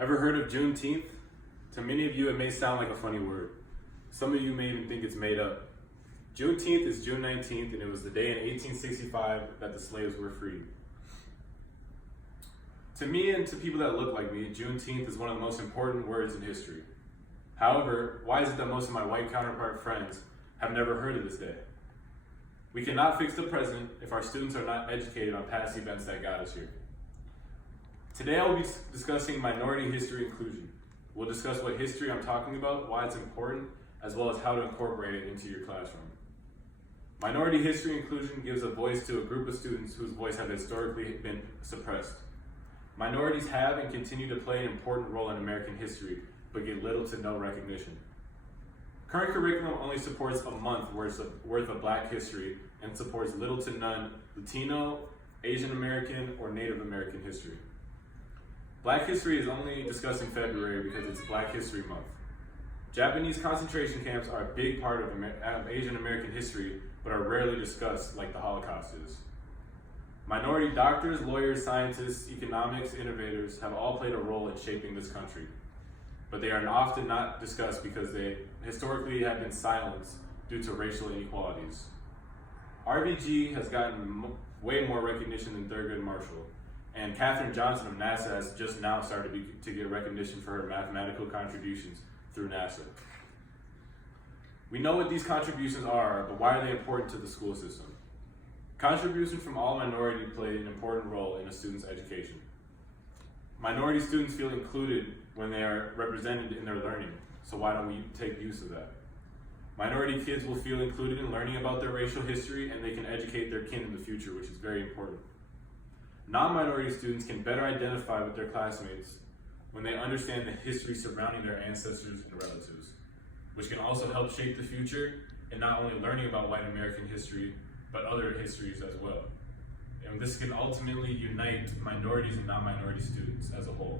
Ever heard of Juneteenth? To many of you, it may sound like a funny word. Some of you may even think it's made up. Juneteenth is June 19th, and it was the day in 1865 that the slaves were freed. To me and to people that look like me, Juneteenth is one of the most important words in history. However, why is it that most of my white counterpart friends have never heard of this day? We cannot fix the present if our students are not educated on past events that got us here. Today I will be discussing minority history inclusion. We'll discuss what history I'm talking about, why it's important, as well as how to incorporate it into your classroom. Minority history inclusion gives a voice to a group of students whose voice has historically been suppressed. Minorities have and continue to play an important role in American history, but get little to no recognition. Current curriculum only supports a month worth of Black history and supports little to none Latino, Asian American, or Native American history. Black history is only discussed in February because it's Black History Month. Japanese concentration camps are a big part of Asian American history, but are rarely discussed like the Holocaust is. Minority doctors, lawyers, scientists, economics, innovators have all played a role in shaping this country, but they are often not discussed because they historically have been silenced due to racial inequalities. RBG has gotten way more recognition than Thurgood Marshall, and Katherine Johnson of NASA has just now started to get recognition for her mathematical contributions through NASA. We know what these contributions are, but why are they important to the school system? Contributions from all minorities play an important role in a student's education. Minority students feel included when they are represented in their learning, so why don't we take use of that? Minority kids will feel included in learning about their racial history, and they can educate their kin in the future, which is very important. Non-minority students can better identify with their classmates when they understand the history surrounding their ancestors and relatives, which can also help shape the future in not only learning about white American history, but other histories as well. And this can ultimately unite minorities and non-minority students as a whole.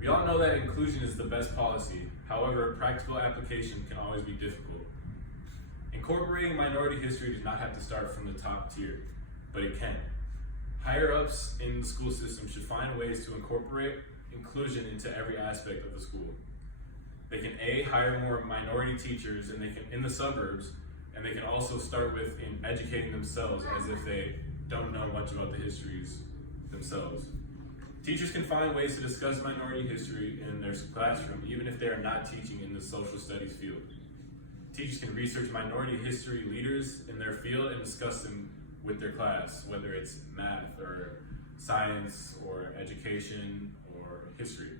We all know that inclusion is the best policy. However, practical application can always be difficult. Incorporating minority history does not have to start from the top tier, but it can. Higher ups in the school system should find ways to incorporate inclusion into every aspect of the school. They can hire more minority teachers in the suburbs, and they can also start with educating themselves as if they don't know much about the histories themselves. Teachers can find ways to discuss minority history in their classroom, even if they are not teaching in the social studies field. Teachers can research minority history leaders in their field and discuss them with their class, whether it's math or science or education or history.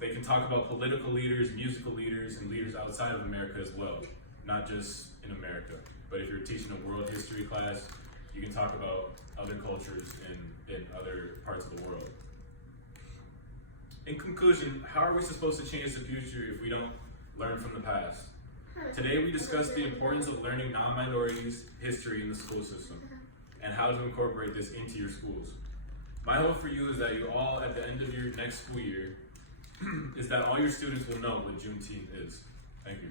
They can talk about political leaders, musical leaders, and leaders outside of America as well, not just in America. But if you're teaching a world history class, you can talk about other cultures in other parts of the world. In conclusion, how are we supposed to change the future if we don't learn from the past? Today we discussed the importance of learning non-minorities' history in the school system and how to incorporate this into your schools. My hope for you is that you all, at the end of your next school year, is that all your students will know what Juneteenth is. Thank you.